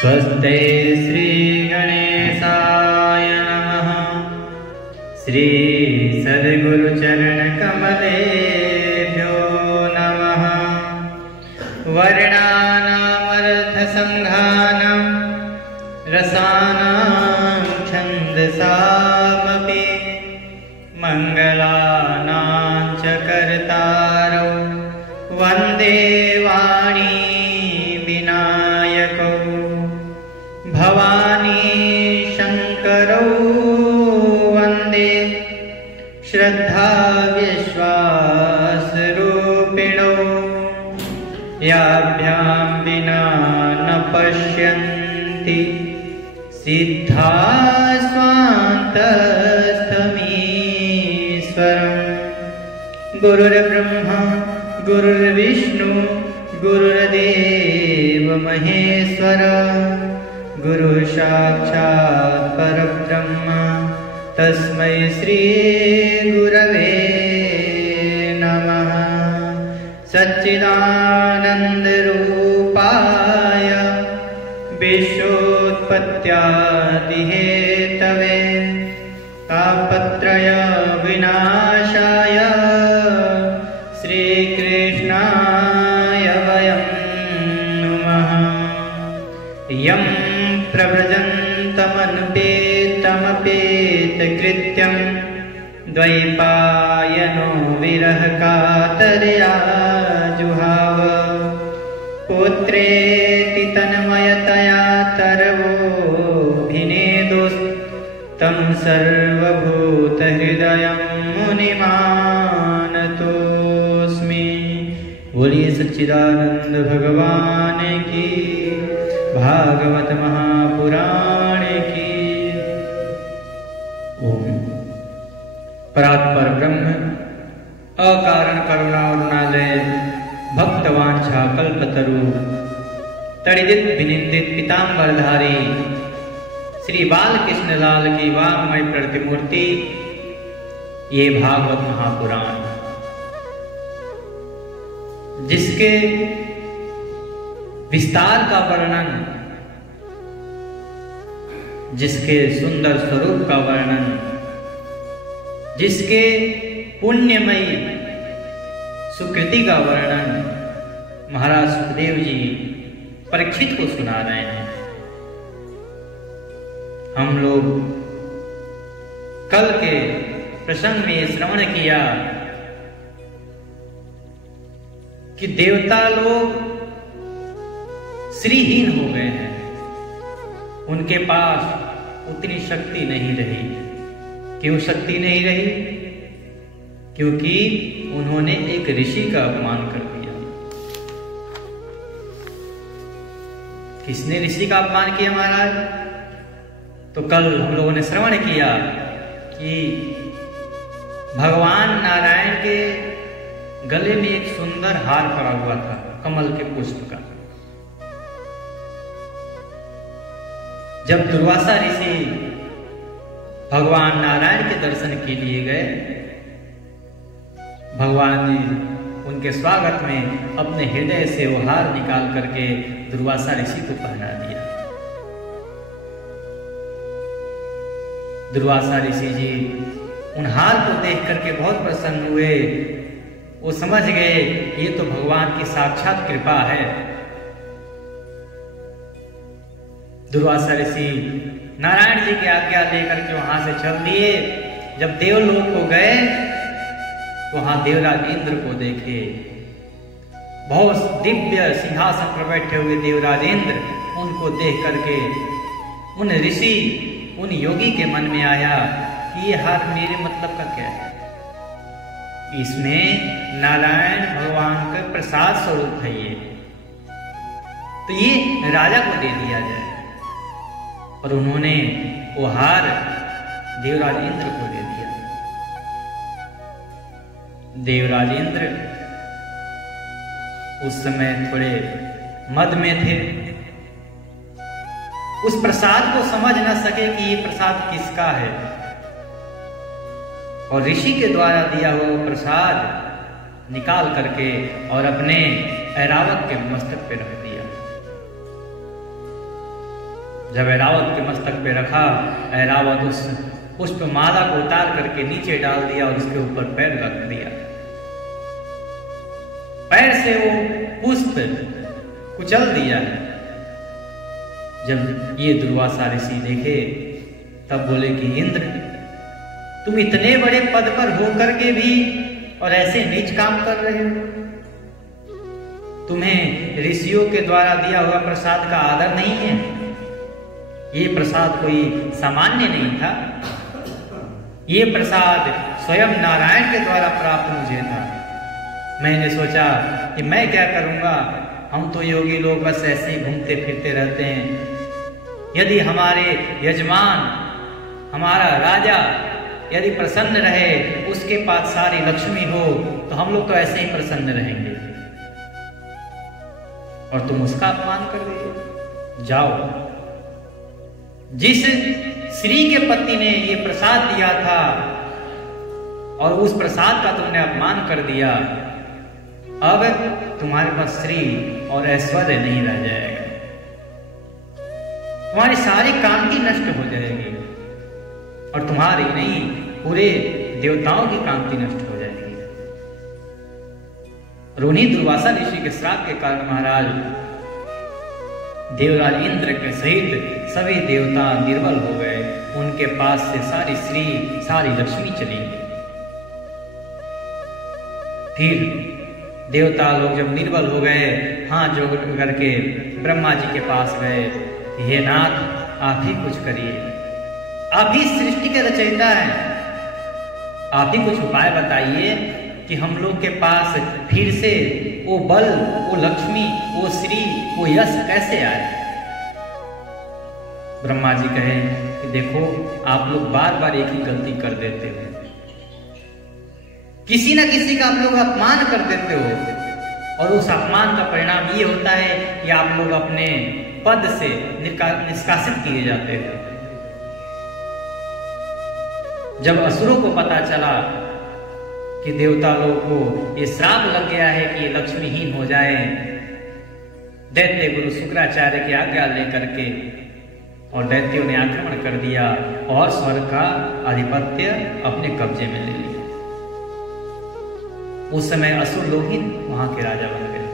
स्वस्ते श्री गणेशाय नमः। श्री सद्गुरुचरण कमलेभ्यो नमः। वर्णानामर्थसंघानां रसानां छन्दसामपि मङ्गलानां च कर्तारौ वन्दे वाणी विनायकौ। भवानी शंकरौ वन्दे श्रद्धा विश्वासरूपिणौ। याभ्यां विना न पश्यन्ति सिद्धा स्वान्तस्थमीश्वरम्। गुरुर्ब्रह्मा गुरुर्विष्णु गुरुर्देव महेश्वर। गुरु साक्षात् परब्रह्म तस्मै श्री गुरवे नमः। सच्चिदानन्दरूपाय विश्वोत्पत्त्यादिहेतवे तापत्रय विनाशाय श्रीकृष्णाय वयं नुमः। यं प्रव्रजन्तमनुपेतमपेतकृत्यं द्वैपायनो विरहकातर्या जुहाव। पुत्रेति तन्मयतया तर्वोऽभिनेदुस्तं सर्वभूतहृदयं मुनिमानतोऽस्मि। बोलिए सच्चिदानंद भगवान की, भागवत महापुराण की। ओम। परात्पर ब्रह्म अकारण करुणा अरुणालय भक्तवांछा कल्पतरु तड़िदित विनिंदित पीतांबरधारी श्री बालकृष्ण लाल की वाङ्मय प्रतिमूर्ति ये भागवत महापुराण, जिसके विस्तार का वर्णन, जिसके सुंदर स्वरूप का वर्णन, जिसके पुण्यमयी सुकृति का वर्णन महाराज सुखदेव जी परीक्षित को सुना रहे हैं। हम लोग कल के प्रसंग में श्रवण किया कि देवता लोग श्रीहीन हो गए हैं, उनके पास उतनी शक्ति नहीं रही। क्यों शक्ति नहीं रही? क्योंकि उन्होंने एक ऋषि का अपमान कर दिया। किसने ऋषि का अपमान किया महाराज? तो कल हम लोगों ने श्रवण किया कि भगवान नारायण के गले में एक सुंदर हार पड़ा हुआ था कमल के पुष्प का। जब दुर्वासा ऋषि भगवान नारायण के दर्शन के लिए गए, भगवान ने उनके स्वागत में अपने हृदय से वो हार निकाल करके दुर्वासा ऋषि को पहना दिया। दुर्वासा ऋषि जी उन हार को देख करके बहुत प्रसन्न हुए। वो समझ गए ये तो भगवान की साक्षात कृपा है। दुर्वासा ऋषि नारायण जी की आज्ञा लेकर के वहां से चल दिए। जब देवलोक को गए तो वहां देवराज इंद्र को देखे। बहुत दिव्य सिंहासन पर बैठे हुए देवराज इंद्र, उनको देख करके उन ऋषि, उन योगी के मन में आया कि ये हार मेरे मतलब का क्या है? इसमें नारायण भगवान का प्रसाद स्वरूप है ये, तो ये राजा को दे दिया जाए। और उन्होंने वो हार देवराज इंद्र को दे दिया। देवराज इंद्र उस समय थोड़े मद में थे, उस प्रसाद को समझ न सके कि ये प्रसाद किसका है, और ऋषि के द्वारा दिया हुआ प्रसाद निकाल करके और अपने ऐरावत के मस्तक पे रख दिया। जब ऐरावत के मस्तक पे रखा, ऐरावत उस पुष्प माला को उतार करके नीचे डाल दिया और उसके ऊपर पैर रख दिया। पैर से वो पुष्प कुचल दिया। जब ये दुर्वासा ऋषि देखे तब बोले कि इंद्र, तुम इतने बड़े पद पर होकर के भी और ऐसे नीच काम कर रहे हो। तुम्हें ऋषियों के द्वारा दिया हुआ प्रसाद का आदर नहीं है। ये प्रसाद कोई सामान्य नहीं था, ये प्रसाद स्वयं नारायण के द्वारा प्राप्त मुझे था। मैंने सोचा कि मैं क्या करूंगा, हम तो योगी लोग बस ऐसे ही घूमते फिरते रहते हैं। यदि हमारे यजमान, हमारा राजा यदि प्रसन्न रहे, उसके पास सारी लक्ष्मी हो, तो हम लोग तो ऐसे ही प्रसन्न रहेंगे, और तुम उसका अपमान कर रहे। जाओ, जिस श्री के पति ने ये प्रसाद दिया था और उस प्रसाद का तुमने अपमान कर दिया, अब तुम्हारे पास श्री और ऐश्वर्य नहीं रह जाएगा, तुम्हारी सारी कांति नष्ट हो जाएगी, और तुम्हारी नहीं पूरे देवताओं की कांति नष्ट हो जाएगी। रोनी दुर्वासा ऋषि के श्राप के कारण महाराज देवराज इंद्र के सहित सभी देवता निर्बल हो गए। उनके पास से सारी श्री, सारी लक्ष्मी चली गई। फिर देवता लोग जब निर्बल हो गए, हाथ जोड़ करके ब्रह्मा जी के पास गए, हे नाथ, आप ही कुछ करिए, आप ही सृष्टि के रचयिता हैं, आप ही कुछ उपाय बताइए कि हम लोग के पास फिर से वो बल, वो लक्ष्मी, वो श्री, वो यश कैसे आए। ब्रह्मा जी कहे कि देखो, आप लोग बार बार एक ही गलती कर देते हो, किसी ना किसी का आप लोग अपमान कर देते हो, और उस अपमान का परिणाम ये होता है कि आप लोग अपने पद से निष्कासित किए जाते हैं। जब असुरों को पता चला कि देवता लोगों को ये श्राप लग गया है कि ये लक्ष्मीहीन हो जाए, दैत्य गुरु शुक्राचार्य की आज्ञा लेकर के और दैत्यों ने आक्रमण कर दिया और स्वर्ग का आधिपत्य अपने कब्जे में ले लिया। उस समय असुर लोग ही वहां के राजा बन गए।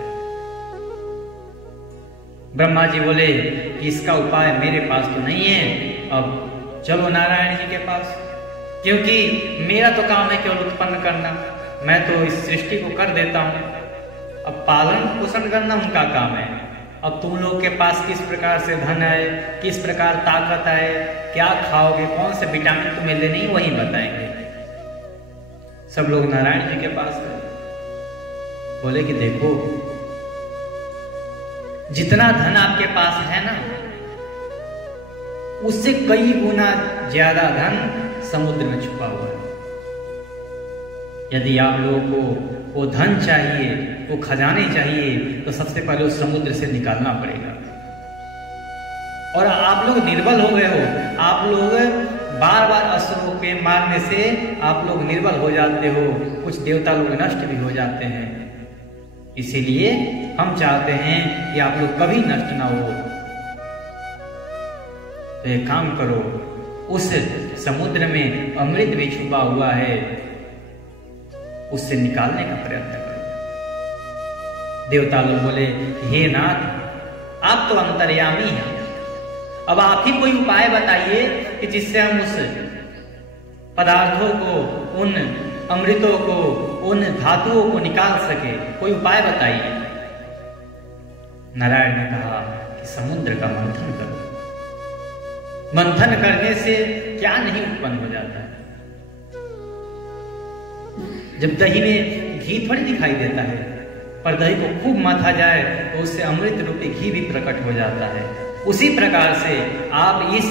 ब्रह्मा जी बोले कि इसका उपाय मेरे पास तो नहीं है, अब चलो नारायण जी के पास, क्योंकि मेरा तो काम है केवल उत्पन्न करना, मैं तो इस सृष्टि को कर देता हूं, अब पालन पोषण करना उनका काम है। अब तुम लोग के पास किस प्रकार से धन आए, किस प्रकार ताकत आए, क्या खाओगे, कौन से विटामिन तुम्हें लेने, वही बताएंगे। सब लोग नारायण जी के पास गए, बोले कि देखो, जितना धन आपके पास है ना, उससे कई गुना ज्यादा धन समुद्र में छुपा हुआ है। यदि आप लोगों को वो धन चाहिए, वो खजाने चाहिए, तो सबसे पहले उस समुद्र से निकालना पड़ेगा। और आप लोग निर्बल हो गए हो, आप लोग बार बार असुरों के मारने से आप लोग निर्बल हो जाते हो, कुछ देवता लोग नष्ट भी हो जाते हैं। इसीलिए हम चाहते हैं कि आप लोग कभी नष्ट ना हो। तो एक काम करो, उस समुद्र में अमृत भी छुपा हुआ है, उससे निकालने का प्रयत्न करो। देवता लोग बोले, हे नाथ, आप तो अंतर्यामी हैं, अब आप ही कोई उपाय बताइए कि जिससे हम उस पदार्थों को, उन अमृतों को, उन धातुओं को निकाल सके, कोई उपाय बताइए। नारायण ने कहा कि समुद्र का मंथन करो। मंथन करने से क्या नहीं उत्पन्न हो जाता है। जब दही में घी थोड़ी दिखाई देता है, पर दही को खूब माथा जाए तो उससे अमृत रूपी घी भी प्रकट हो जाता है। उसी प्रकार से आप इस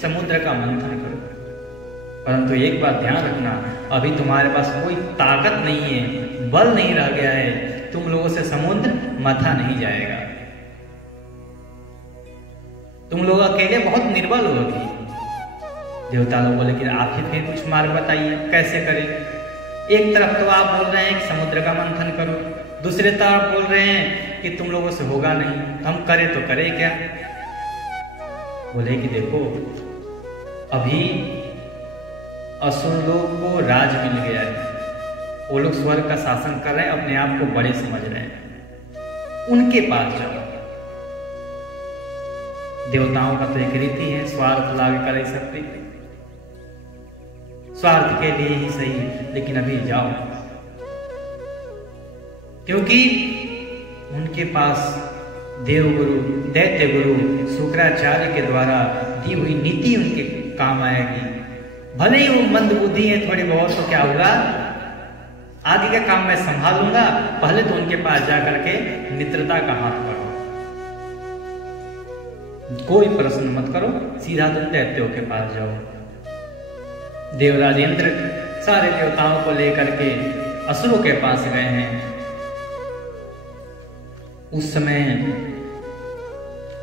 समुद्र का मंथन करो, परंतु एक बात ध्यान रखना, अभी तुम्हारे पास कोई ताकत नहीं है, बल नहीं रह गया है, तुम लोगों से समुद्र मथा नहीं जाएगा, तुम लोग अकेले बहुत निर्बल होगी। देवता लोग बोले कि आप ही फिर कुछ मार्ग बताइए, कैसे करें। एक तरफ तो आप बोल रहे हैं कि समुद्र का मंथन करो, दूसरे तरफ बोल रहे हैं कि तुम लोगों से होगा नहीं, हम करें तो करें क्या। बोले कि देखो अभी असुर लोग को राज मिल गया है, वो लोग स्वर्ग का शासन कर रहे हैं, अपने आप को बड़े समझ रहे हैं, उनके पास जाओ। देवताओं का तो एक रीति है, स्वार्थ लागे कर ही सकते, स्वार्थ के लिए ही सही, लेकिन अभी जाओ, क्योंकि उनके पास देवगुरु दैत्य गुरु शुक्राचार्य के द्वारा दी हुई नीति उनके काम आएगी। भले ही वो मंद बुद्धि है थोड़ी बहुत, तो क्या होगा, आगे का काम मैं संभाल लूंगा, पहले तो उनके पास जाकर के मित्रता का हाथ बढ़ाओ, कोई प्रश्न मत करो, सीधा तुम दैत्यों के पास जाओ। देवराज इंद्र सारे देवताओं को लेकर के असुरों के पास गए हैं। उस समय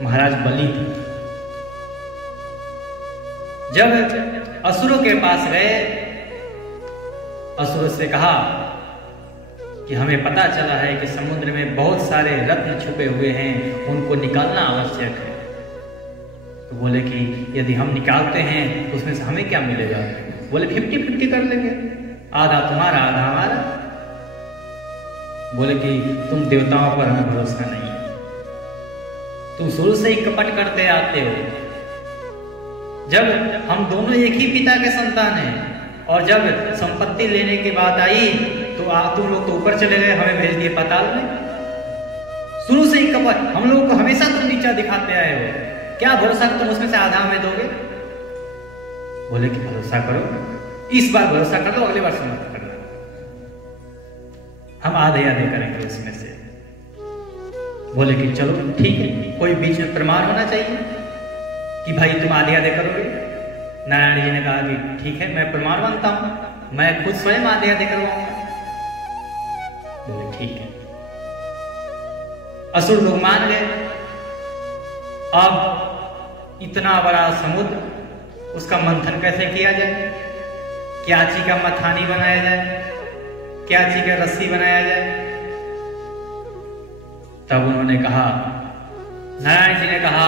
महाराज बलि थे। जब असुरों के पास गए, असुरों से कहा कि हमें पता चला है कि समुद्र में बहुत सारे रत्न छुपे हुए हैं, उनको निकालना आवश्यक है। तो बोले कि यदि हम निकालते हैं तो उसमें से हमें क्या मिलेगा? बोले 50-50 कर लेंगे, आधा तुम्हारा आधा हमारा। बोले कि तुम देवताओं पर हमें भरोसा नहीं है, तुम शुरू से ही कपट करते आते हो। जब हम दोनों एक ही पिता के संतान हैं, और जब संपत्ति लेने की बात आई तो तुम लोग तो ऊपर चले गए, हमें भेज दिए पाताल में। शुरू से ही कपट, हम लोगों को हमेशा तुम नीचा दिखाते आए हो, क्या भरोसा तुम उसमें से आधा हमें दोगे? बोले कि भरोसा करो, इस बार भरोसा कर लो, अगली बार से मत करना, हम आधे आधे करेंगे उसमें से। बोले कि चलो ठीक है, कोई बीच में प्रमाण होना चाहिए कि भाई तुम आधे आधे करोगे। नारायण जी ने कहा कि ठीक है, मैं प्रमाण मानता हूं, मैं खुद स्वयं आधे आधे करवाऊंगा। बोले ठीक है। असुर लोग मान गए। अब इतना बड़ा समुद्र, उसका मंथन कैसे किया जाए, क्या चीज का मथानी बनाया जाए, क्या चीज का रस्सी बनाया जाए? तब उन्होंने कहा, नारायण जी ने कहा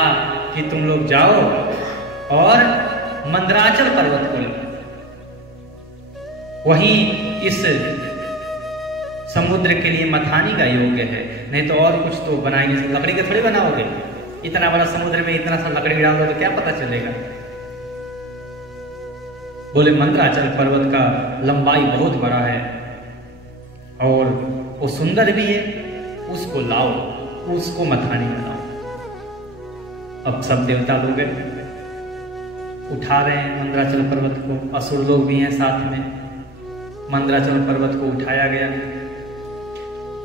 कि तुम लोग जाओ और मंदराचल पर्वत को लो, वहीं इस समुद्र के लिए मथानी का योग्य है, नहीं तो और कुछ तो बना ही नहीं सकते, लकड़ी के थोड़ी बनाओगे, इतना बड़ा समुद्र में इतना सा लकड़ी डाल दो तो क्या पता चलेगा। बोले मंदराचल पर्वत का लंबाई बहुत बड़ा है और वो सुंदर भी है, उसको लाओ, उसको मथानी बनाओ। अब सब देवता लोग उठा रहे हैं मंदराचल पर्वत को, असुर लोग भी हैं साथ में। मंदराचल पर्वत को उठाया गया,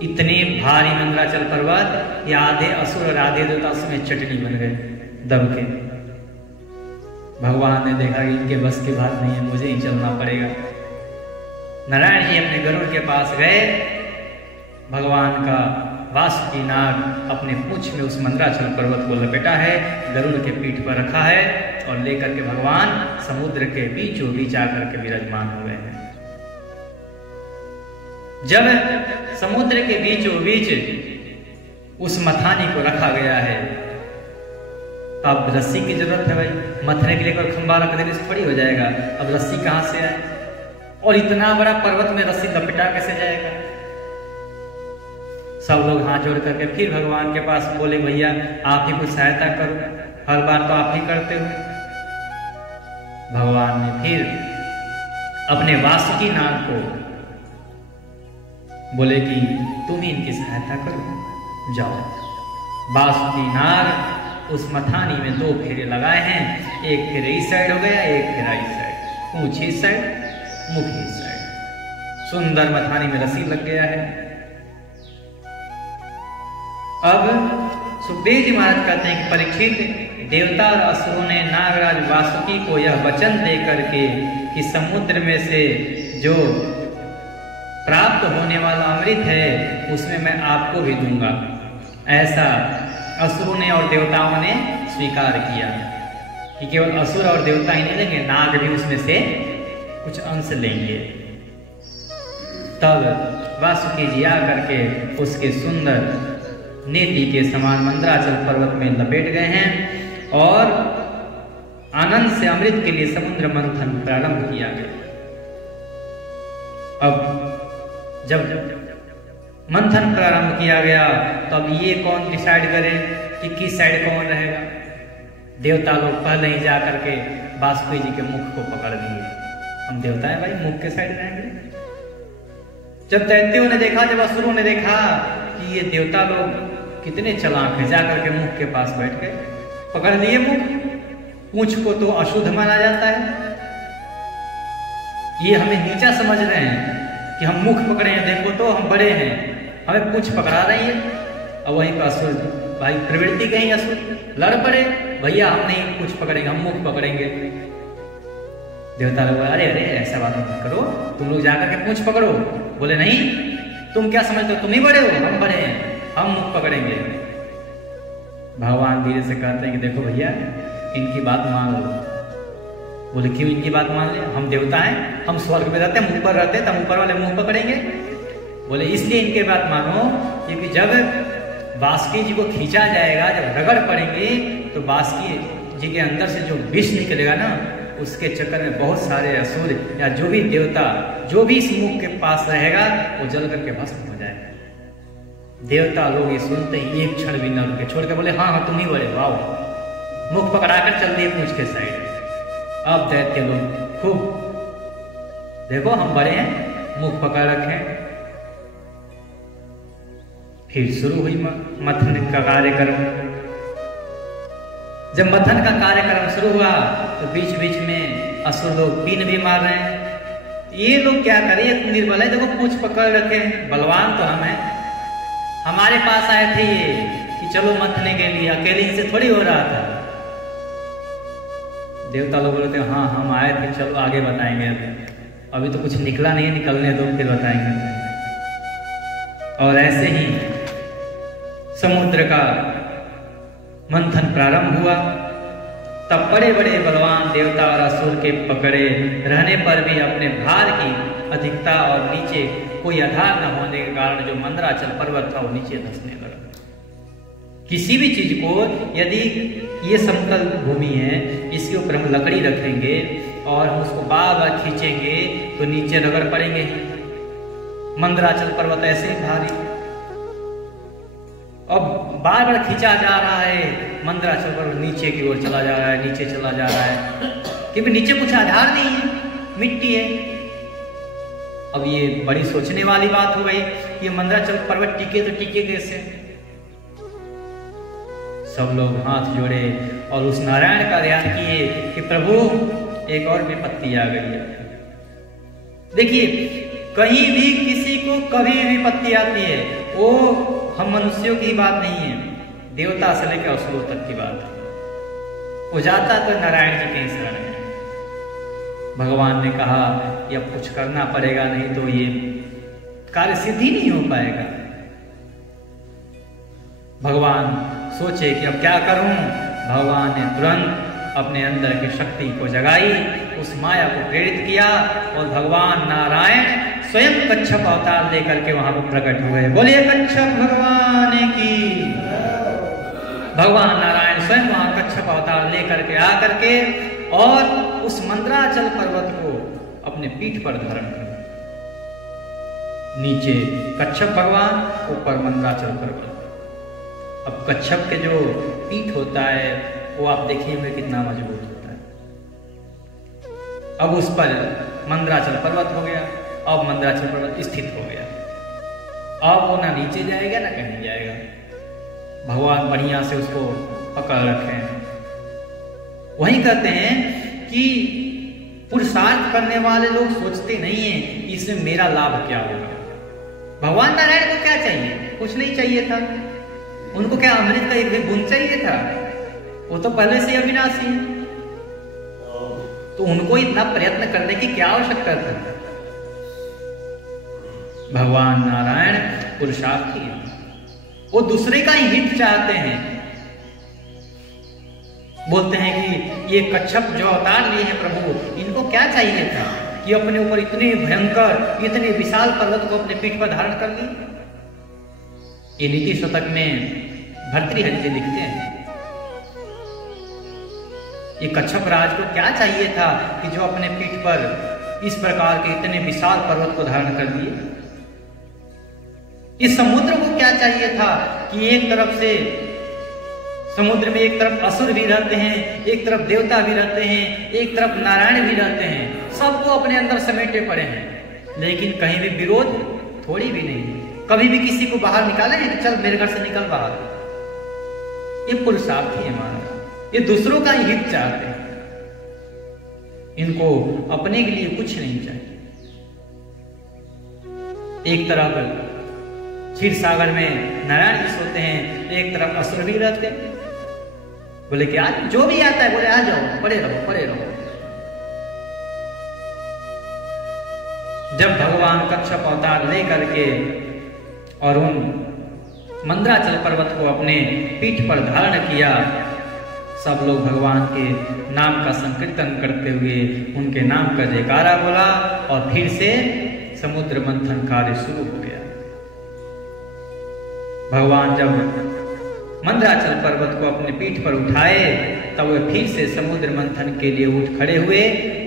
इतने भारी मंदराचल पर्वत, ये आधे असुर और आधे देवता उसमें चटनी बन गए दब के। भगवान ने देखा कि इनके बस की बात नहीं है, मुझे ही चलना पड़ेगा। नारायण जी अपने गरुड़ के पास गए, भगवान का वासुकी नाग अपने पूंछ में उस मंदराचल पर्वत को लपेटा है, गरुड़ के पीठ पर रखा है और लेकर के भगवान समुद्र के बीचों बीच आकर के विराजमान हो गए हैं। जब समुद्र के बीचों बीच उस मथानी को रखा गया है, तो अब रस्सी की जरूरत है भाई, मथने के लिए कोई खंबा रख देने से थोड़ी हो जाएगा। अब रस्सी कहां से आए, और इतना बड़ा पर्वत में रस्सी लपेटा कैसे जाएगा? सब लोग हाथ जोड़ करके फिर भगवान के पास बोले, भैया आप ही कुछ सहायता करो, हर बार तो आप ही करते हो। भगवान ने फिर अपने वासुकी नाग को बोले कि तुम ही इनकी सहायता करो, जाओ। वासुकी नाग उस मथानी में 2 फेरे लगाए हैं, एक फेरे इस साइड हो गया, एक फेरा इस साइड, पूंछ इस साइड, मुख इस साइड, सुंदर मथानी में रस्सी लग गया है। अब सुखदेव जी महाराज कहते हैं कि परीक्षित, देवता और असुरों ने नागराज वासुकी को यह वचन दे करके कि समुद्र में से जो प्राप्त होने वाला अमृत है उसमें मैं आपको भी दूंगा, ऐसा असुरों ने और देवताओं ने स्वीकार किया कि केवल असुर और देवता ही नहीं लेंगे, नाग भी उसमें से कुछ अंश लेंगे। तब वासुकी जी आकर के उसके सुंदर नेति के समान मंदराचल पर्वत में लपेट गए हैं और आनंद से अमृत के लिए समुद्र मंथन प्रारंभ किया गया। अब जब मंथन प्रारंभ किया गया तो अब ये कौन डिसाइड करे कि किस साइड कौन रहेगा। देवता लोग पहले ही जा करके वासुकी जी के मुख को पकड़ लिए। हम देवता है भाई, मुख के साइड रहेंगे। जब दैत्यों ने देखा, जब असुरों ने देखा कि ये देवता लोग कितने चालाक हैं, जाकर के मुख के पास बैठ गए, पकड़ लिए मुख। पूंछ को तो अशुद्ध माना जाता है, ये हमें नीचा समझ रहे हैं कि हम मुख पकड़े हैं, देखो तो हम बड़े हैं, हमें पूंछ पकड़ा रही है। और वहीं पर असुर भाई प्रवृत्ति कहीं असुर लड़ पड़े, भैया हम नहीं पूंछ पकड़ेंगे, हम मुख पकड़ेंगे। देवता लोग अरे अरे ऐसा बात मत करो, तुम लोग जाकर के पूंछ पकड़ो। बोले नहीं, तुम क्या समझते हो, तुम ही बड़े हो, हम बड़े हैं, हम मुख पकड़ेंगे। भगवान धीरे से कहते हैं कि देखो भैया इनकी बात मान लो। बोले क्यों इनकी बात मान ले, हम देवता हैं, हम स्वर्ग में रहते हैं, ऊपर रहते हैं, तो हम ऊपर वाले मुंह पकड़ेंगे। बोले इसलिए इनके बात मानो क्योंकि जब वासुकी जी को खींचा जाएगा, जब रगड़ पड़ेंगे तो वासुकी जी के अंदर से जो विष निकलेगा ना, उसके चक्कर में बहुत सारे असुर या जो भी देवता जो भी इस मुख के पास रहेगा वो जल करके भस्म हो जाएगा। देवता लोग ये सुनते ही एक क्षण भी न रुके, छोड़ के बोले हाँ हाँ तुम ही बड़े, वाओ। मुख पकड़ाकर चल दिए पूंछ के साइड। अब दैत्य लोग खूब देखो हम बड़े हैं, मुख पकड़ रखे। फिर शुरू हुई मथन का कार्यक्रम। जब मथन का कार्यक्रम शुरू हुआ तो बीच बीच में असुर लोग पीन भी मार रहे हैं। ये लोग क्या करें, एक निर्बल है, देखो पूंछ पकड़ रखे हैं, बलवान तो हम हैं, हमारे पास आए थे ये कि चलो मथने के लिए, अकेले इनसे थोड़ी हो रहा था। देवता लोग बोलते हाँ हम आए थे, चलो आगे बताएंगे, अभी तो कुछ निकला नहीं, निकलने दो फिर बताएंगे। और ऐसे ही समुद्र का मंथन प्रारंभ हुआ। तब बड़े बड़े बलवान देवता और असुर के पकड़े रहने पर भी अपने भार की अधिकता और नीचे कोई आधार न होने के कारण जो मंदराचल पर्वत था वो नीचे धंसने लगा। किसी भी चीज को यदि ये समतल भूमि है, इसके ऊपर हम लकड़ी रखेंगे और हम उसको बार बार खींचेंगे तो नीचे रगड़ पड़ेंगे ही। मंदराचल पर्वत ऐसे ही भारी, अब बार बार खींचा जा रहा है, मंदराचल पर्वत नीचे की ओर चला जा रहा है, नीचे चला जा रहा है, क्योंकि नीचे कुछ आधार नहीं है, मिट्टी है। अब ये बड़ी सोचने वाली बात हो गई, ये मंदराचल पर्वत टिके तो टिके कैसे। सब लोग हाथ जोड़े और उस नारायण का ध्यान किए कि प्रभु एक और विपत्ति आ गई है। देखिए कहीं भी किसी को कभी भी विपत्ति आती है, वो हम मनुष्यों की बात नहीं है, देवता से लेकर असुरों तक की बात है। वो जाता तो नारायण जी के शरण में। भगवान ने कहा कि अब कुछ करना पड़ेगा, नहीं तो ये कार्य सिद्धि नहीं हो पाएगा। भगवान सोचे कि अब क्या करूं। भगवान ने तुरंत अपने अंदर की शक्ति को जगाई, उस माया को प्रेरित किया और भगवान नारायण स्वयं कच्छप अवतार लेकर के वहां पर प्रकट हुए। बोलिए कच्छप भगवान की। भगवान नारायण स्वयं वहां कच्छप अवतार लेकर के आकर के और उस मंदराचल पर्वत को अपने पीठ पर धारण कर, नीचे कच्छप भगवान, ऊपर मंदराचल पर्वत। अब कच्छप के जो पीठ होता है वो आप देखिए कितना मजबूत होता है। अब उस पर मंदराचल पर्वत हो गया, अब मंदराचल पर्वत स्थित हो गया, अब वो ना नीचे जाएगा ना कहीं जाएगा। भगवान बढ़िया से उसको पकड़ रखे हैं। वही कहते हैं कि पुरुषार्थ करने वाले लोग सोचते नहीं है कि इसमें मेरा लाभ क्या होगा। भगवान नारायण को क्या चाहिए, कुछ नहीं चाहिए था। उनको क्या अमृत का एक भी गुण चाहिए था, वो तो पहले से अविनाशी है, तो उनको इतना प्रयत्न करने की क्या आवश्यकता था। भगवान नारायण पुरुषार्थी है, वो दूसरे का ही हित चाहते हैं। बोलते हैं कि ये कच्छप जो अवतार लिए हैं प्रभु, इनको क्या चाहिए था कि अपने ऊपर इतने भयंकर इतने विशाल पर्वत को अपने पीठ पर धारण कर लिए। ये नीति शतक में भर्तृहरि जी लिखते हैं ये कच्छप राज को क्या चाहिए था कि जो अपने पीठ पर इस प्रकार के इतने विशाल पर्वत को धारण कर दिए? इस समुद्र को क्या चाहिए था कि एक तरफ से समुद्र में एक तरफ असुर भी रहते हैं, एक तरफ देवता भी रहते हैं, एक तरफ नारायण भी रहते हैं, सबको अपने अंदर समेटे पड़े हैं, लेकिन कहीं भी विरोध थोड़ी भी नहीं। कभी भी किसी को बाहर निकाले हैं कि चल मेरे घर से निकल बाहर? ये पुरुषार्थी है मानव, ये दूसरों का ही हित चाहते हैं, इनको अपने के लिए कुछ नहीं चाहिए। एक तरफ क्षीर सागर में नारायण जी सोते हैं, एक तरफ असुर भी रहते हैं। बोले कि आज जो भी आता है बोले आ जाओ, पड़े रहो पड़े रहो। जब भगवान कच्छप अवतार ले करके और उन मंदराचल पर्वत को अपने पीठ पर धारण किया, सब लोग भगवान के नाम का संकीर्तन करते हुए उनके नाम का जयकारा बोला और फिर से समुद्र मंथन कार्य शुरू हो गया। भगवान जब मंदराचल पर्वत को अपने पीठ पर उठाए तब वे फिर से समुद्र मंथन के लिए उठ खड़े हुए।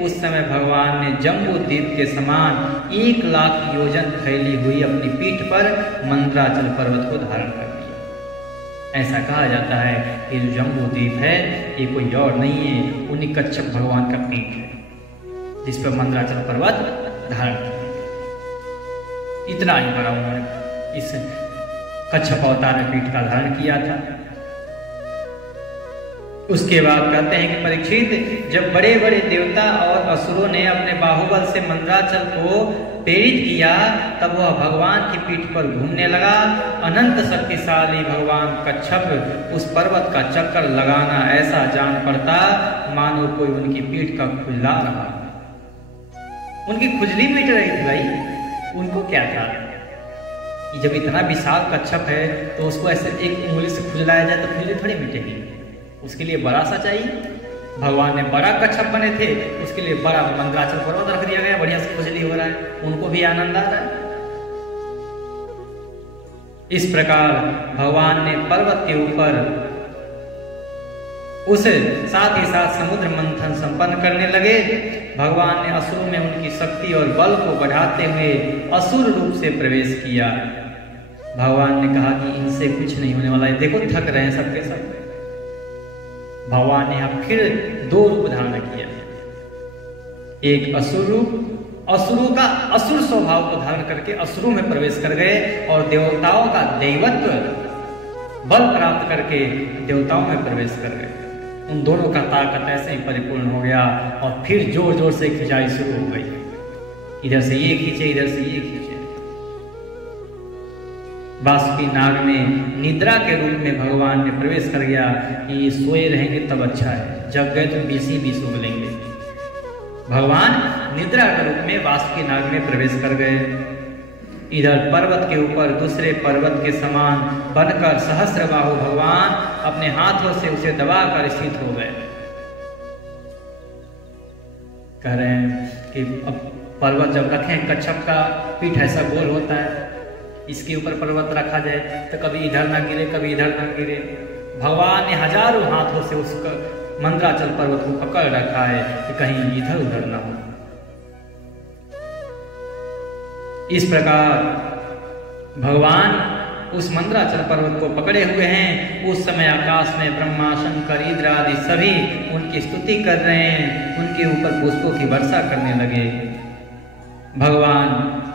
उस समय भगवान ने जम्बू द्वीप के समान 1 लाख योजन फैली हुई अपनी पीठ पर मंदराचल पर्वत को धारण कर दिया। ऐसा कहा जाता है कि जो जम्बू द्वीप है ये कोई और नहीं है, उन्हीं कच्छप भगवान का पीठ है जिस पर मंदराचल पर्वत धारण किया। इतना ही बड़ा उन्होंने इस कच्छप अवतार में पीठ का धारण किया था। उसके बाद कहते हैं कि परीक्षित, जब बड़े बड़े देवता और असुरों ने अपने बाहुबल से मंदराचल को प्रेरित किया तब वह भगवान की पीठ पर घूमने लगा। अनंत शक्तिशाली भगवान कच्छप उस पर्वत का चक्कर लगाना ऐसा जान पड़ता मानो कोई उनकी पीठ का खुजला रहा। उनकी खुजली मिट रही थी भाई। उनको क्या था कि जब इतना विशाल कच्छप है तो उसको ऐसे एक उंगली से खुजलाया जाए तो खुजली थोड़ी मिटेगी, उसके लिए बड़ा सा चाहिए। भगवान ने बड़ा कच्छप बने थे, उसके लिए बड़ा मंदराचल पर्वत रख दिया गया, बढ़िया से खुजली हो रहा है, उनको भी आनंद आ रहा है। इस प्रकार भगवान ने पर्वत के ऊपर उस साथ ही साथ समुद्र मंथन संपन्न करने लगे। भगवान ने असुरों में उनकी शक्ति और बल को बढ़ाते हुए असुर रूप से प्रवेश किया। भगवान ने कहा कि इनसे कुछ नहीं होने वाला है, देखो थक रहे हैं सबके सब। भगवान ने यहाँ फिर 2 रूप धारण किया, एक असुर रूप, असुरों का असुर स्वभाव को धारण करके असुरों में प्रवेश कर गए और देवताओं का दैवत्व बल प्राप्त करके देवताओं में प्रवेश कर गए। उन दोनों का ताकत ऐसे ही परिपूर्ण हो गया और फिर जोर जोर से खिंचाई शुरू हो गई। इधर से ये खींचे, इधर से ये खींचे। वासुकी नाग में निद्रा के रूप में भगवान ने प्रवेश कर गया कि ये सोए रहेंगे तब अच्छा है, जग गए तो 20 उगलेंगे। भगवान निद्रा के रूप में वासुकी नाग में प्रवेश कर गए। इधर पर्वत के ऊपर दूसरे पर्वत के समान बनकर सहस्त्रबाहु भगवान अपने हाथों से उसे दबाकर स्थित हो गए। कह रहे हैं कि अब पर्वत जब रखें, कच्छप का पीठ ऐसा गोल होता है, इसके ऊपर पर्वत रखा जाए तो कभी इधर ना गिरे कभी इधर ना गिरे। भगवान ने हजारों हाथों से उस मंदराचल पर्वत को पकड़ रखा है कि कहीं इधर उधर ना हो। इस प्रकार भगवान उस मंदराचल पर्वत को पकड़े हुए हैं। उस समय आकाश में ब्रह्मा, शंकर, इंद्र आदि सभी उनकी स्तुति कर रहे हैं, उनके ऊपर पुष्पों की वर्षा करने लगे। भगवान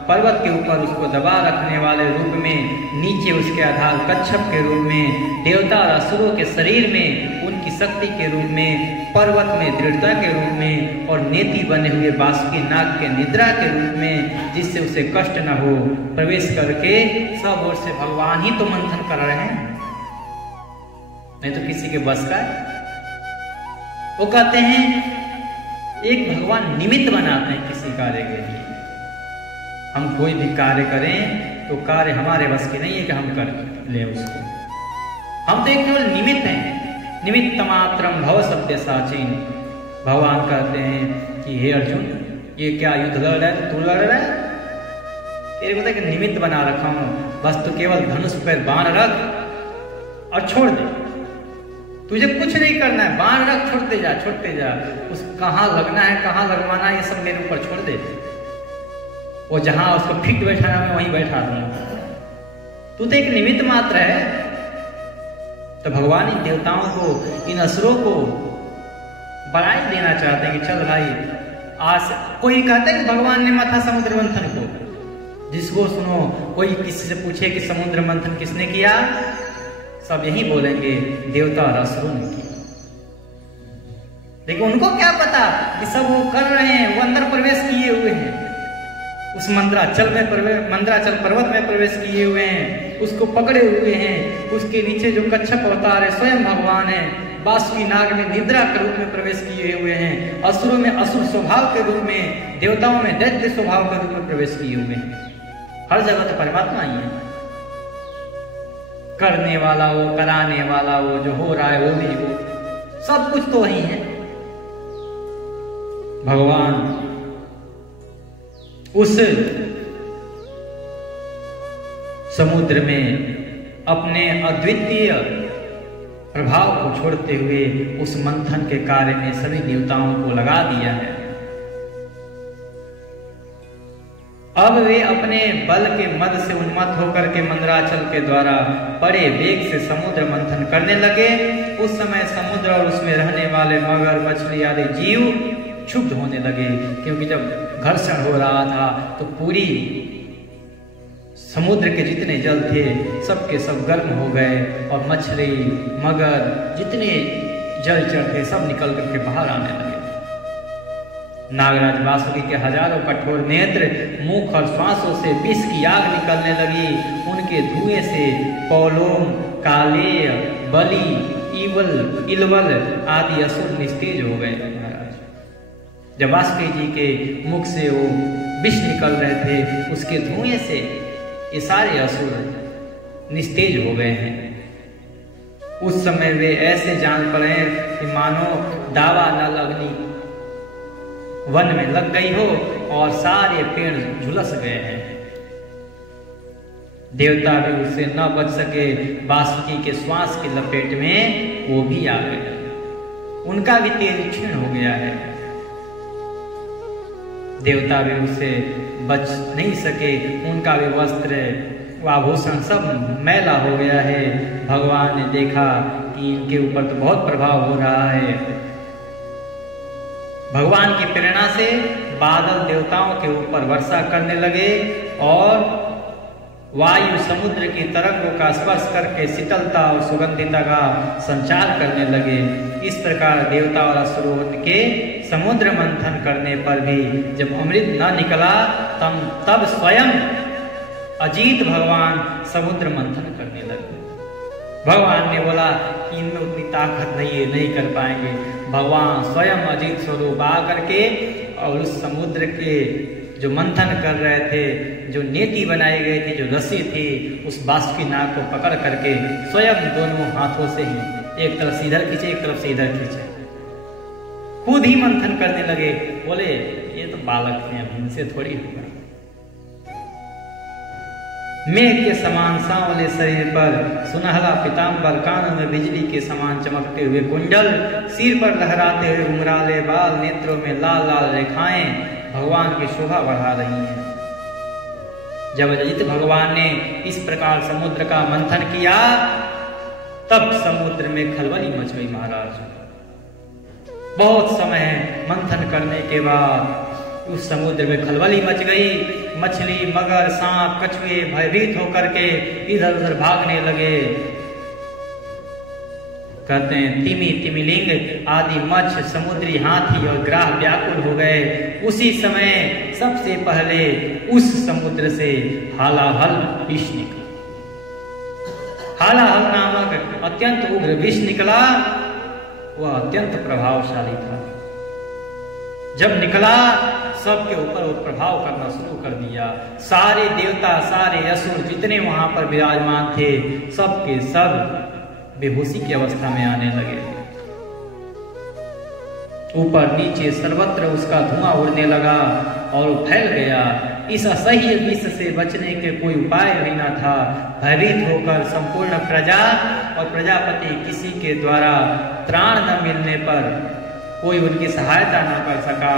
पर्वत के ऊपर उसको दबा रखने वाले रूप में, नीचे उसके आधार कच्छप के रूप में, देवता और असुरों के शरीर में उनकी शक्ति के रूप में, पर्वत में दृढ़ता के रूप में और नेति बने हुए वासुकी नाग के निद्रा के रूप में, जिससे उसे कष्ट न हो, प्रवेश करके सब ओर से भगवान ही तो मंथन कर रहे हैं, नहीं तो किसी के बस का। वो कहते हैं एक भगवान निमित्त बनाते हैं किसी कार्य के लिए। हम कोई भी कार्य करें तो कार्य हमारे बस की नहीं है कि हम कर ले उसको, हम तो एक केवल निमित्त हैं। निमित्त मात्रम भव सत्य साचिन। भगवान कहते हैं कि हे अर्जुन, ये क्या युद्ध लड़ रहा है, तू लड़ रहा है, तेरे को तो निमित्त बना रखा हूं, बस तो केवल धनुष पर बाण रख और छोड़ दे, तुझे कुछ नहीं करना है, बाण रख, छोड़ते जा, उस कहाँ लगना है कहाँ लगवाना है ये सब मेरे ऊपर छोड़ दे, वो जहां उसको फिट बैठाना मैं वहीं बैठा दूंगा, तू तो एक निमित्त मात्र है। तो भगवान इन देवताओं को, इन असुरों को बड़ाई देना चाहते हैं कि चल भाई आज। कोई कहता है कि भगवान ने माथा समुद्र मंथन को, जिसको सुनो कोई किसी से पूछे कि समुद्र मंथन किसने किया, सब यही बोलेंगे देवता और असुरों ने किया। लेकिन उनको क्या पता कि सब वो कर रहे हैं, वो अंदर प्रवेश किए हुए हैं, उस मंद्राचल पर्वत में प्रवेश किए हुए हैं, उसको पकड़े हुए हैं। उसके नीचे जो कच्छप अवतार है स्वयं भगवान है, बासुकी नाग में निद्रा के रूप में प्रवेश किए हुए हैं, असुरों में असुर स्वभाव के रूप में, देवताओं में दैत्य स्वभाव के रूप में प्रवेश किए हुए हैं। हर जगह तो परमात्मा ही है, करने वाला वो, कराने वाला वो, जो हो रहा है वो भी वो, सब कुछ तो वही है। भगवान उस समुद्र में अपने अद्वितीय प्रभाव को छोड़ते हुए उस मंथन के कार्य में सभी देवताओं को लगा दिया है। अब वे अपने बल के मद से उन्मत्त होकर के मंदराचल के द्वारा बड़े वेग से समुद्र मंथन करने लगे। उस समय समुद्र और उसमें रहने वाले मगर, मछली आदि जीव क्षुब्ध होने लगे, क्योंकि जब घर्षण हो रहा था तो पूरी समुद्र के जितने जल थे सबके सब गर्म हो गए और मछली, मगर, जितने जलचर थे सब निकल करके बाहर आने लगे। नागराज वासुकी के हजारों कठोर नेत्र, मुख और श्वासों से विष की आग निकलने लगी। उनके धुएं से पौलोम, कालेय, बलि, इलवल आदि असुर निस्तेज हो गए। महाराज जब वासुकी जी के मुख से वो विष निकल रहे थे, उसके धुएं से ये सारे असुर निस्तेज हो गए हैं। उस समय वे ऐसे जान पड़े कि मानो दावा नल अग्नि वन में लग गई हो और सारे पेड़ झुलस गए हैं। देवता भी उससे न बच सके, वासुकी के श्वास की लपेट में वो भी आ गए, उनका भी तेज क्षीण हो गया है। देवता भी उससे बच नहीं सके, उनका भी वस्त्र आभूषण सब मैला हो गया है। भगवान ने देखा कि इनके ऊपर तो बहुत प्रभाव हो रहा है। भगवान की प्रेरणा से बादल देवताओं के ऊपर वर्षा करने लगे और वायु समुद्र की तरंगों का स्पर्श करके शीतलता और सुगंधिता का संचार करने लगे। इस प्रकार देवता और असुरों के समुद्र मंथन करने पर भी जब अमृत न निकला तब स्वयं अजीत भगवान समुद्र मंथन करने लगे। भगवान ने बोला कि इनमें उतनी ताकत नहीं है, नहीं कर पाएंगे। भगवान स्वयं अजीत स्वरूप आ करके और उस समुद्र के जो मंथन कर रहे थे, जो नेति बनाई गई थी, जो रस्सी थी, उस वासुकी नाग को पकड़ करके स्वयं दोनों हाथों से ही एक तरफ से इधर खींचे, एक तरफ से इधर खींचे, खुद ही मंथन करने लगे। बोले ये तो बालक हैं, इनसे थोड़ी होगा। मेघ के समान सांवले शरीर पर सुनहला पीताम्बर, कानों में बिजली के समान चमकते हुए कुंडल, सिर पर लहराते हुए उमराले बाल, नेत्रों में लाल लाल रेखाएं भगवान की शोभा बढ़ा रही हैं। जब अजित भगवान ने इस प्रकार समुद्र का मंथन किया तब समुद्र में खलबली मच गई। महाराज बहुत समय मंथन करने के बाद उस समुद्र में खलबली मच गई। मछली, मगर, सांप, कछुए भयभीत होकर के इधर उधर भागने लगे। कहते हैं तिमी, तिमिलिंग आदि मत्स्य, समुद्री हाथी और ग्राह व्याकुल हो गए। उसी समय सबसे पहले उस समुद्र से हालाहल विष निकला। हालाहल नामक अत्यंत उग्र विष निकला, वह अत्यंत प्रभावशाली था। जब निकला सबके ऊपर वो प्रभाव करना शुरू कर दिया। सारे देवता, सारे असुर जितने वहां पर विराजमान थे सबके सब बेहोशी की अवस्था में आने लगे। ऊपर नीचे सर्वत्र उसका धुआं उड़ने लगा और फैल गया। इस असह्य विष से बचने के कोई उपाय भी न था। भयभीत होकर संपूर्ण प्रजा और प्रजापति किसी के द्वारा त्राण न मिलने पर कोई उनकी सहायता न कर सका।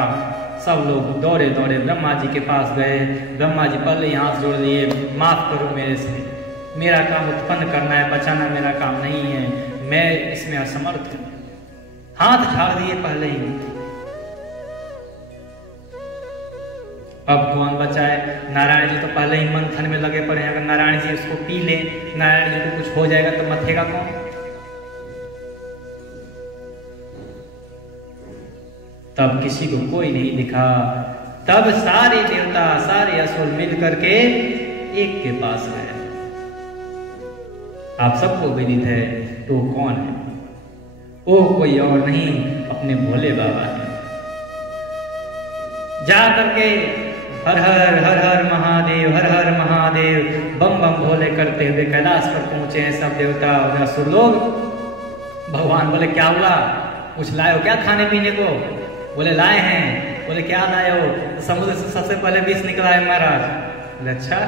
सब लोग दौड़े दौड़े ब्रह्मा जी के पास गए। ब्रह्मा जी पहले ही हाथ जोड़ लिए, माफ करो मेरे से, मेरा काम उत्पन्न करना है, बचाना मेरा काम नहीं है, मैं इसमें असमर्थ हूं। हाथ झाड़ दिए पहले ही। अब कौन बचाए? नारायण जी तो पहले ही मंथन में लगे पड़े हैं। अगर नारायण जी उसको पी ले, नारायण जी को कुछ हो जाएगा तो मथेगा कौन? तब किसी को कोई नहीं दिखा। तब सारे देवता, सारे असुर मिल करके एक के पास गए। आप सबको विदित है तो कौन है? वो कोई और नहीं, अपने भोले बाबा है। जा करके हर हर हर हर महादेव, हर हर महादेव, बम बम भोले करते हुए कैलाश पर पहुंचे हैं सब देवता और असुर लोग। भगवान बोले क्या हुआ? कुछ लाए हो क्या खाने पीने को? बोले लाए हैं। बोले क्या लाए हो? तो समुद्र से सबसे पहले विष निकला है महाराज। बोले अच्छा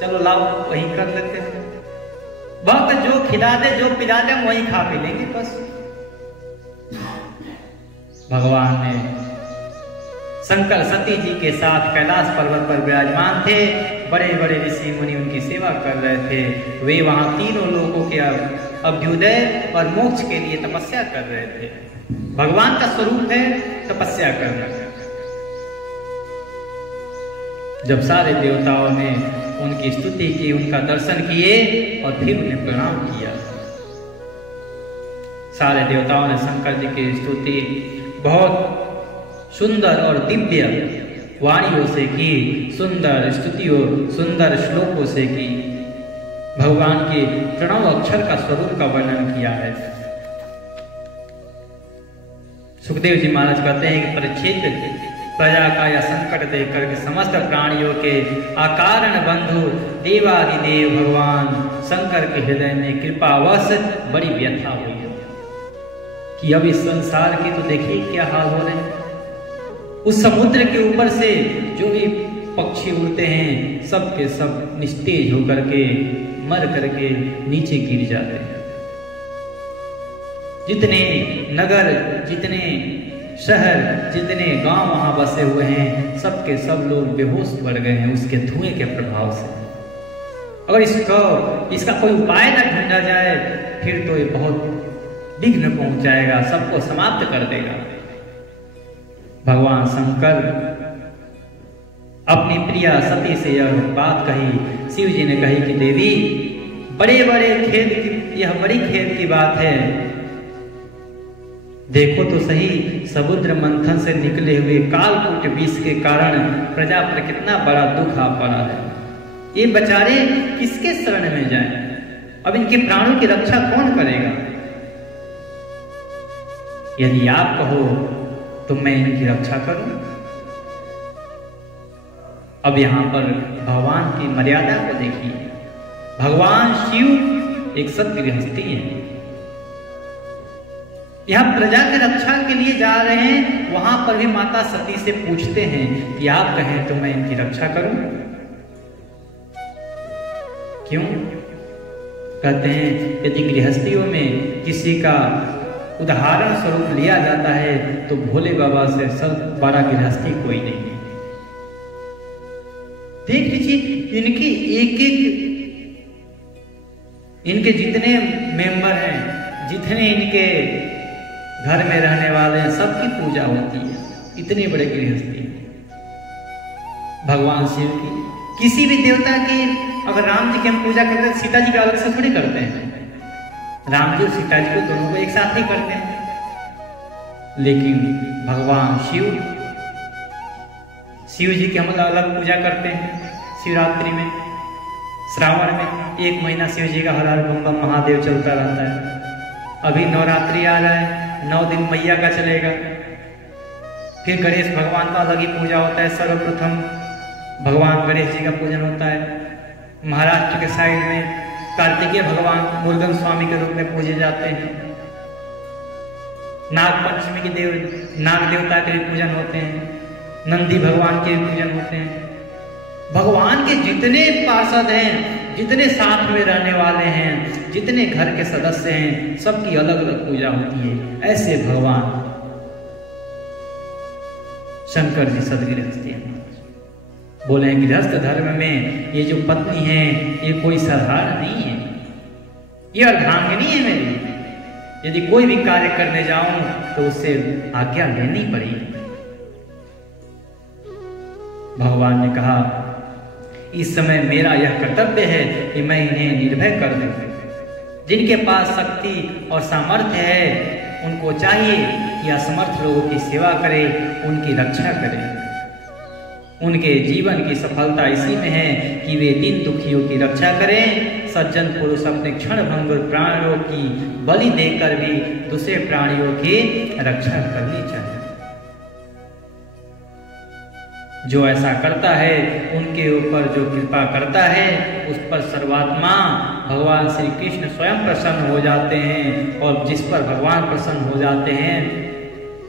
चलो लाओ, वही कर लेते हैं। भक्त जो खिला दे, जो पिला दे, वही खा पी लेंगे बस। भगवान ने शंकर सती जी के साथ कैलाश पर्वत पर विराजमान थे। बड़े बड़े ऋषि मुनि उनकी सेवा कर रहे थे। वे वहां तीनों लोगों के अभ्युदय और मोक्ष के लिए तपस्या कर रहे थे। भगवान का स्वरूप है तपस्या करना। जब सारे देवताओं ने उनकी स्तुति की, उनका दर्शन किए और फिर उन्हें प्रणाम किया। सारे देवताओं ने शंकर जी की स्तुति बहुत सुंदर और दिव्य वाणियों से की, सुंदर स्तुतियों, सुंदर श्लोकों से की। भगवान के प्रणव अक्षर का स्वरूप का वर्णन किया है। सुखदेव जी महाराज कहते हैं कि परीक्षित, प्रजा का यह संकट देख करके समस्त प्राणियों के अकारण बंधु देवादिदेव भगवान शंकर के हृदय में कृपावश बड़ी व्यथा हुई है कि अब इस संसार की तो देखिए क्या हाल हो रहे हैं। उस समुद्र के ऊपर से जो भी पक्षी उड़ते हैं सब के सब निस्तेज होकर के मर करके नीचे गिर जाते हैं। जितने नगर, जितने शहर, जितने गांव वहां बसे हुए हैं सबके सब लोग बेहोश पड़ गए हैं उसके धुएं के प्रभाव से। अगर इसका कोई उपाय न ढूंढा जाए फिर तो ये बहुत विघ्न पहुंच जाएगा, सबको समाप्त कर देगा। भगवान शंकर अपनी प्रिया सती से यह बात कही। शिव जी ने कही कि देवी बड़े बड़े खेद की, यह बड़ी खेद की बात है। देखो तो सही, समुद्र मंथन से निकले हुए कालकूट विष के कारण प्रजा पर कितना बड़ा दुख आ पड़ा है। ये बेचारे किसके शरण में जाएं? अब इनके प्राणों की रक्षा कौन करेगा? यदि आप कहो तो मैं इनकी रक्षा करूं। अब यहां पर भगवान की मर्यादा को देखिए। भगवान शिव एक सत्य गृहस्थी है। यहां प्रजा की रक्षा के लिए जा रहे हैं, वहां पर भी माता सती से पूछते हैं कि आप कहें तो मैं इनकी रक्षा करूं। क्यों? कहते हैं यदि गृहस्थियों में किसी का उदाहरण स्वरूप लिया जाता है तो भोले बाबा से सब बड़ा गृहस्थी कोई नहीं है। देख लीजिए इनके एक इनके जितने मेंबर हैं, जितने इनके घर में रहने वाले हैं, सबकी पूजा होती है। इतने बड़े गृहस्थी भगवान शिव की। किसी भी देवता की अगर राम जी की हम पूजा करते हैं, सीता जी का अलग से थोड़ी करते हैं। राम जी और सीता जी को दोनों को एक साथ ही करते हैं। लेकिन भगवान शिव जी की हम अलग पूजा करते हैं। शिवरात्रि में, श्रावण में 1 महीना शिव जी का हर हर बम बम महादेव चलता रहता है। अभी नवरात्रि आ रहा है, 9 दिन मैया का चलेगा। फिर गणेश भगवान का अलग ही पूजा होता है। सर्वप्रथम भगवान गणेश जी का पूजन होता है। महाराष्ट्र के साइड में कार्तिकेय भगवान मुर्गन स्वामी के रूप में पूजे जाते हैं। नाग पंचमी के नाग देवता के भी पूजन होते हैं। नंदी भगवान के भी पूजन होते हैं। भगवान के जितने पार्षद हैं, जितने साथ में रहने वाले हैं, जितने घर के सदस्य हैं, सबकी अलग अलग पूजा होती है। ऐसे भगवान शंकर जी सदगृहस्थी हैं। बोले हैं गृहस्थ धर्म में ये जो पत्नी है ये कोई साधारण नहीं है, ये अर्धांगिनी है मेरी। यदि कोई भी कार्य करने जाऊं तो उससे आज्ञा लेनी पड़ेगी। भगवान ने कहा इस समय मेरा यह कर्तव्य है कि मैं इन्हें निर्भय कर दूं। जिनके पास शक्ति और सामर्थ्य है उनको चाहिए कि असमर्थ लोगों की सेवा करें, उनकी रक्षा करें। उनके जीवन की सफलता इसी में है कि वे दीन दुखियों की रक्षा करें। सज्जन पुरुष अपने क्षण भंगुर प्राणियों की बलि देकर भी दूसरे प्राणियों की रक्षा करनी चाहिए। जो ऐसा करता है उनके ऊपर जो कृपा करता है उस पर सर्वात्मा भगवान श्री कृष्ण स्वयं प्रसन्न हो जाते हैं। और जिस पर भगवान प्रसन्न हो जाते हैं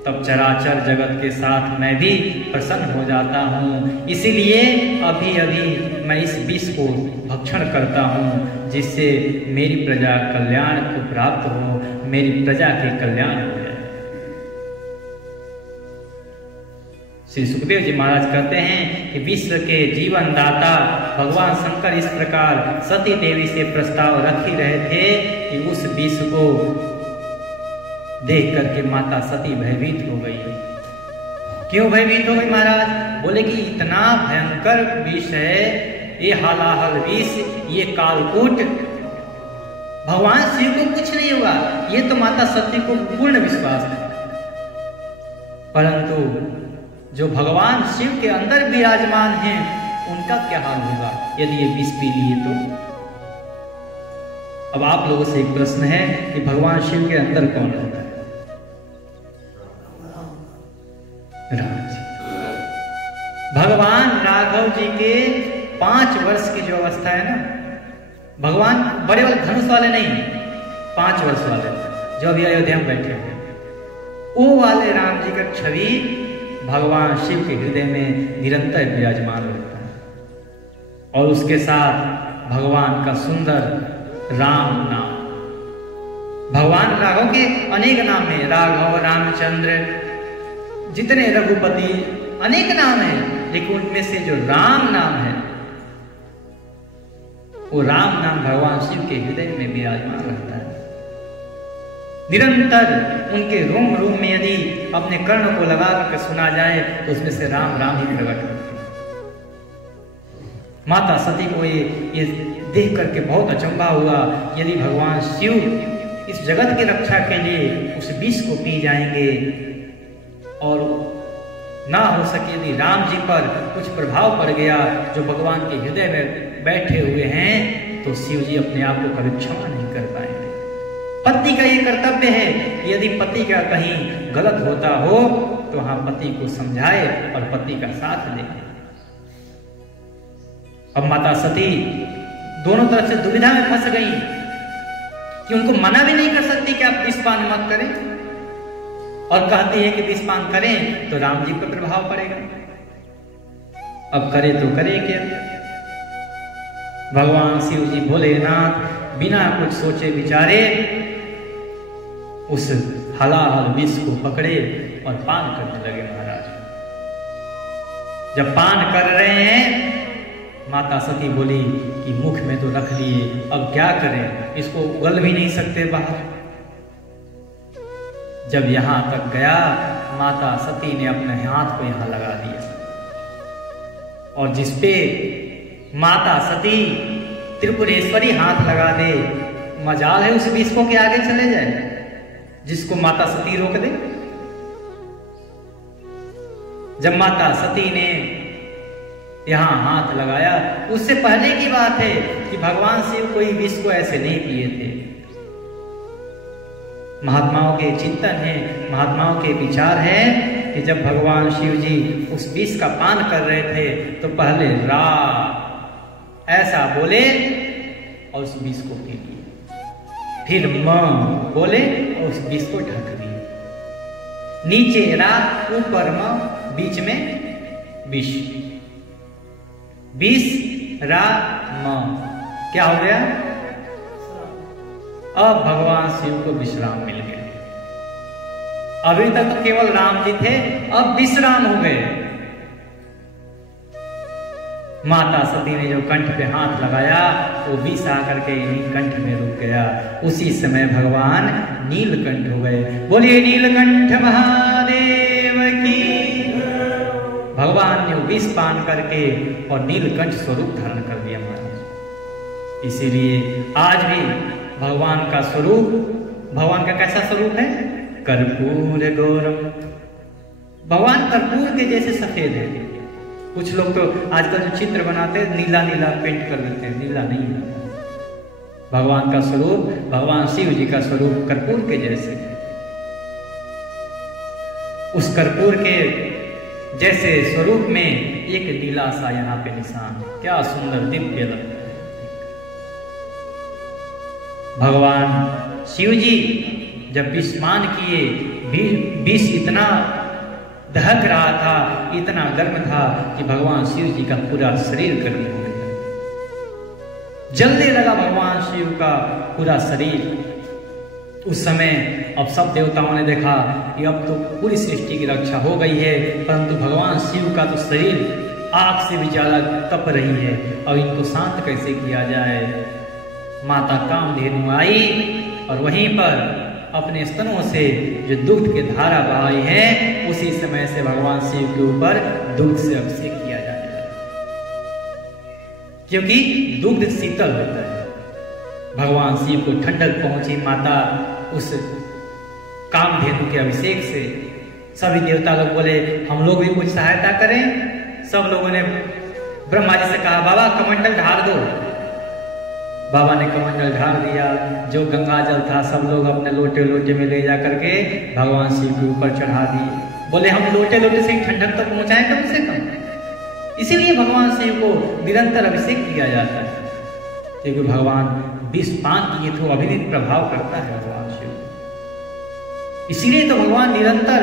तब चराचर जगत के साथ मैं भी प्रसन्न हो जाता हूँ। इसीलिए अभी अभी मैं इस विष को भक्षण करता हूँ जिससे मेरी प्रजा कल्याण को प्राप्त हो, मेरी प्रजा के कल्याण हो जाए। श्री सुखदेव जी महाराज कहते हैं कि विश्व के जीवन दाता भगवान शंकर इस प्रकार सती देवी से प्रस्ताव रख ही रहे थे कि उस विष को देख करके माता सती भयभीत हो गई। क्यों भयभीत हो गई महाराज? बोले कि इतना भयंकर विष है ये, हालाहल विष, ये कालकूट, भगवान शिव को कुछ नहीं हुआ। ये तो माता सती को पूर्ण विश्वास है, परंतु जो भगवान शिव के अंदर विराजमान हैं उनका क्या हाल होगा यदि ये विष पी लिए तो? अब आप लोगों से एक प्रश्न है कि भगवान शिव के अंदर कौन रहता है? राम जी। भगवान राघव जी के 5 वर्ष की जो अवस्था है ना, भगवान बड़े वाले धनुष वाले नहीं, 5 वर्ष वाले जो अभी अयोध्या में बैठे हैं, वो वाले राम जी का छवि भगवान शिव के हृदय में निरंतर विराजमान रहता है। और उसके साथ भगवान का सुंदर राम नाम। भगवान राघव के अनेक नाम है, राघव, रामचंद्र, जितने रघुपति, अनेक नाम है, लेकिन उनमें से जो राम नाम है वो राम नाम भगवान शिव के हृदय में विराजमान रहता है। निरंतर उनके रोम रोम में यदि अपने कर्ण को लगा कर सुना जाए तो उसमें से राम राम ही प्रकट होते हैं। माता सती को ये देख करके बहुत अचंभा हुआ। यदि भगवान शिव इस जगत की रक्षा के लिए उस विष को पी जाएंगे और ना हो सके यदि राम जी पर कुछ प्रभाव पड़ गया जो भगवान के हृदय में बैठे हुए हैं तो शिव जी अपने आप को कभी क्षमा नहीं कर पाएंगे। पति का ये कर्तव्य है कि यदि पति का कहीं गलत होता हो तो हाँ पति को समझाए और पति का साथ दे। अब माता सती दोनों तरफ से दुविधा में फंस गई कि उनको मना भी नहीं कर सकती कि आप विषपान मत करें, और कहती है कि विषपान करें तो राम जी पर प्रभाव पड़ेगा। अब करे तो करे क्या? भगवान शिव जी भोलेनाथ बिना कुछ सोचे विचारे उस हलाहल विष को पकड़े और पान करने लगे। महाराज जब पान कर रहे हैं माता सती बोली कि मुख में तो रख लिए, अब क्या करें, इसको उगल भी नहीं सकते बाहर। जब यहां तक गया माता सती ने अपने हाथ को यहां लगा दिया और जिसपे माता सती त्रिपुरेश्वरी हाथ लगा दे, मजाल है उस विष को के आगे चले जाए जिसको माता सती रोक दे। जब माता सती ने यहां हाथ लगाया, उससे पहले की बात है कि भगवान शिव कोई विष को ऐसे नहीं पिए थे। महात्माओं के चिंतन है, महात्माओं के विचार है कि जब भगवान शिव जी उस विष का पान कर रहे थे तो पहले रा ऐसा बोले और उस विष को पी लिए, फिर म बोले और उस विष को ढक दिए। नीचे रा, ऊपर म, बीच में विष। विश्राम, क्या हो गया? अब भगवान शिव को विश्राम मिल गया। अभी तक तो केवल राम जी थे, अब विश्राम हो गए। माता सती ने जो कंठ पे हाथ लगाया वो विष आकर के इन्हीं कंठ में रुक गया। उसी समय भगवान नीलकंठ हो गए। बोलिए नीलकंठ महादेव की। भगवान ने विष पान करके और नीलकंठ स्वरूप धारण कर दिया महाराज। इसीलिए आज भी भगवान का स्वरूप, भगवान का कैसा स्वरूप है? कर्पूर गौरम। भगवान कर्पूर के जैसे सफेद है। कुछ लोग तो आजकल जो चित्र बनाते हैं नीला नीला पेंट कर देते हैं, नीला नहीं है। भगवान का स्वरूप, भगवान शिव जी का स्वरूप कर्पूर के जैसे। उस कर्पूर के जैसे स्वरूप में एक नीला सा यहाँ पे निशान, क्या सुंदर दिव्य लगता है। भगवान शिव जी जब विस्मान किए, विष इतना दहक रहा था, इतना गर्म था कि भगवान शिव जी का पूरा शरीर गर्म हो गया। जलने लगा भगवान शिव का पूरा शरीर। उस समय अब सब देवताओं ने देखा कि अब तो पूरी सृष्टि की रक्षा हो गई है, परंतु भगवान शिव का तो शरीर आग से भी ज्यादा तप रही है, और इनको शांत कैसे किया जाए। माता कामधेनु आई और वहीं पर अपने स्तनों से जो दुग्ध के धारा बहाई है, उसी समय से भगवान शिव के ऊपर दुग्ध से अभिषेक किया जाने लगा, क्योंकि दुग्ध शीतल होता है। भगवान शिव को ठंडक पहुंची माता उस कामधेनु के अभिषेक से। सभी देवता लोग बोले हम लोग भी कुछ सहायता करें। सब लोगों ने ब्रह्मा जी से कहा बाबा कमंडल ढाल दो। बाबा ने कमंडल ढाल दिया। जो गंगा जल था सब लोग अपने लोटे लोटे में ले जा करके भगवान शिव के ऊपर चढ़ा दिए। बोले हम लोटे लोटे से ठंडक तक पहुंचाएं कम से कम। इसीलिए भगवान शिव को निरंतर अभिषेक किया जाता है, क्योंकि भगवान विष पान किए तो अभी भी प्रभाव करता है भगवान शिव। इसीलिए तो भगवान निरंतर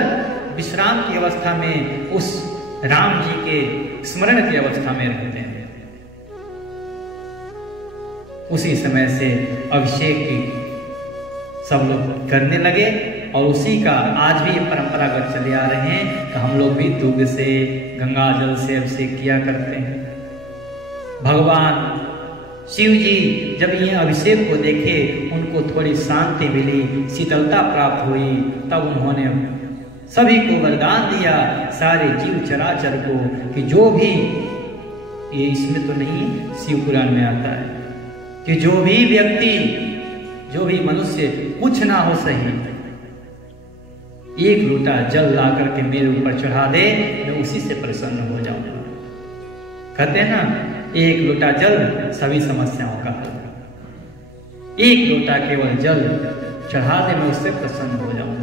विश्राम की अवस्था में उस राम जी के स्मरण की अवस्था में रहते हैं। उसी समय से अभिषेक की सब लोग करने लगे, और उसी का आज भी ये परंपरागत चले आ रहे हैं कि हम लोग भी दूध से गंगा जल से अभिषेक किया करते हैं। भगवान शिव जी जब ये अभिषेक को देखे, उनको थोड़ी शांति मिली, शीतलता प्राप्त हुई। तब उन्होंने सभी को वरदान दिया, सारे जीव चराचर को, कि जो भी, ये इसमें तो नहीं, शिव पुराण में आता है कि जो भी व्यक्ति, जो भी मनुष्य कुछ ना हो सही, एक लोटा जल ला करके मेरे ऊपर चढ़ा दे, मैं उसी से प्रसन्न हो जाऊंगा। कहते हैं ना, एक लोटा जल सभी समस्याओं का हल। एक लोटा केवल जल चढ़ा दे, मैं उससे प्रसन्न हो जाऊंगा।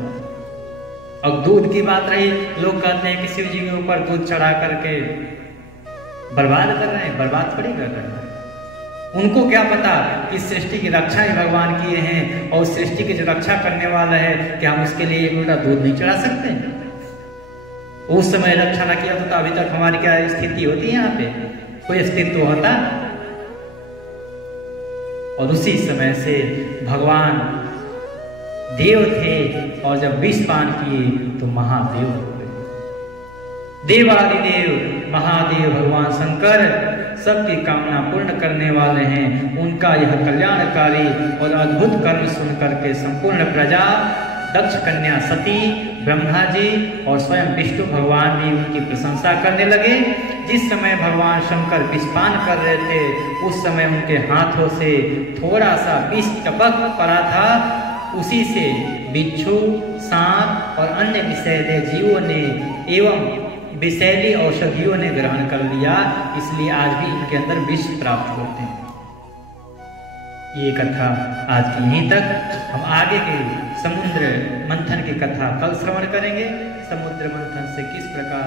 अब दूध की बात रही, लोग कहते हैं कि शिव जी के ऊपर दूध चढ़ा करके बर्बाद कर रहे हैं। बर्बाद थोड़ी कर रहे हैं। उनको क्या पता कि सृष्टि की रक्षा ही भगवान किए हैं, और सृष्टि की जो रक्षा करने वाला है, क्या हम उसके लिए एक लोटा दूध नहीं चढ़ा सकते? उस समय रक्षा न किया तो अभी तक हमारी क्या स्थिति होती है? यहाँ पे कोई अस्तित्व होता? और उसी समय से भगवान देव थे, और जब विष पान किए तो महादेव हो गए। देवादिदेव महादेव भगवान शंकर सबकी कामना पूर्ण करने वाले हैं। उनका यह कल्याणकारी और अद्भुत कर्म सुनकर के संपूर्ण प्रजा, दक्ष कन्या सती, ब्रह्मा जी और स्वयं विष्णु भगवान भी उनकी प्रशंसा करने लगे। जिस समय भगवान शंकर विषपान कर रहे थे, उस समय उनके हाथों से थोड़ा सा विष टपक पड़ा था। उसी से बिच्छू, सांप और अन्य विषैले जीवों ने एवं विषैली औषधियों ने ग्रहण कर लिया। इसलिए आज भी इनके अंदर विष प्राप्त होते हैं। ये कथा आज की यहीं तक। हम आगे के समुद्र मंथन की कथा कल श्रवण करेंगे। समुद्र मंथन से किस प्रकार